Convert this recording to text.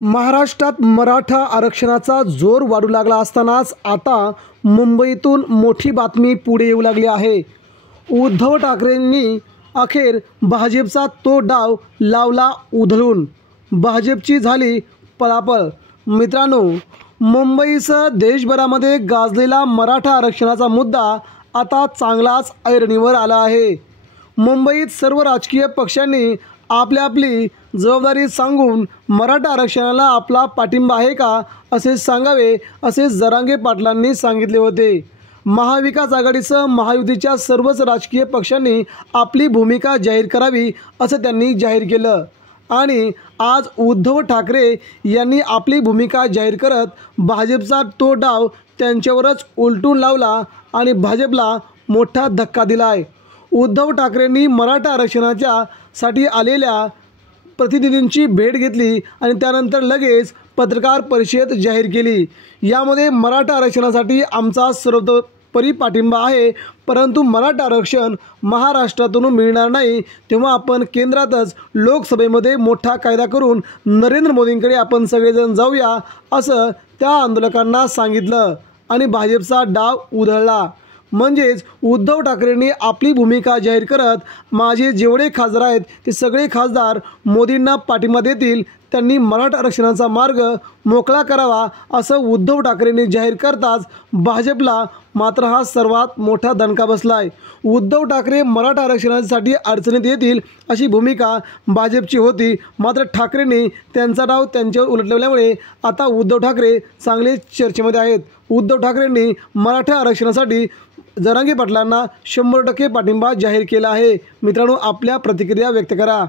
महाराष्ट्रात मराठा आरक्षणाचा जोर वाढू लागला असतानाच आता मुंबईतून मोठी बातमी पुढे येऊ लागली आहे। उद्धव ठाकरेंनी अखेर भाजपचा तो डाव लावला उधळून भाजपची झाली पळापळ। मित्रांनो, मुंबईसह देशभरामध्ये गाजलेला मराठा आरक्षणाचा मुद्दा आता चांगलाच ऐरणीवर आला आहे। मुंबईत सर्व राजकीय पक्षांनी आपली जबाबदारी सांगून मराठा आरक्षणाला आपला पाठिंबा आहे का असे सांगावे असे जरांगे पाटलांनी सांगितले होते। महाविकास आघाडीसह महायुतीच्या सर्वच राजकीय पक्षांनी आपली भूमिका जाहीर करावी असं त्यांनी जाहीर केलं आणि आज उद्धव ठाकरे यांनी आपली भूमिका जाहीर करत भाजपचा तो डाव त्यांच्यावरच उलटून लावला आणि भाजपला मोठा धक्का दिलाय। उद्धव ठाकरेंनी मराठा आरक्षणाच्या साठी आलेल्या प्रतिनिधींची भेट घेतली आणि त्यानंतर लगेच पत्रकार परिषद जाहीर केली। यामध्ये मराठा आरक्षणासाठी आमचा सर्वतोपरी पाठिंबा आहे, परंतु मराठा आरक्षण महाराष्ट्रातून मिळणार नाही तेव्हा आपण केंद्रातच लोकसभेमध्ये मोठा कायदा करून नरेंद्र मोदींकडे आपण सगळेजण जाऊया असं त्या आंदोलकांना सांगितलं आणि भाजपचा डाव उधळला। म्हणजेच उद्धव ठाकरेंनी आपली भूमिका जाहीर करत माझे जेवढे खासदार आहेत ते सगळे खासदार मोदींना पाठिंबा देतील, त्यांनी मराठा आरक्षणाचा मार्ग मोकळा करावा असं उद्धव ठाकरेंनी जाहीर करताच भाजपला मात्र हा सर्वात मोठा दणका बसलाय। उद्धव ठाकरे मराठा आरक्षणासाठी अडचणीत येतील अशी भूमिका भाजपची होती, मात्र ठाकरेंनी त्यांचा डाव त्यांच्यावर उलटवल्यामुळे आता उद्धव ठाकरे चांगले चर्चेमध्ये आहेत। उद्धव ठाकरेंनी मराठा आरक्षणासाठी जरांगे पाटलांना 100% पाठिंबा जाहीर केला आहे। मित्रांनो, आपल्या प्रतिक्रिया व्यक्त करा।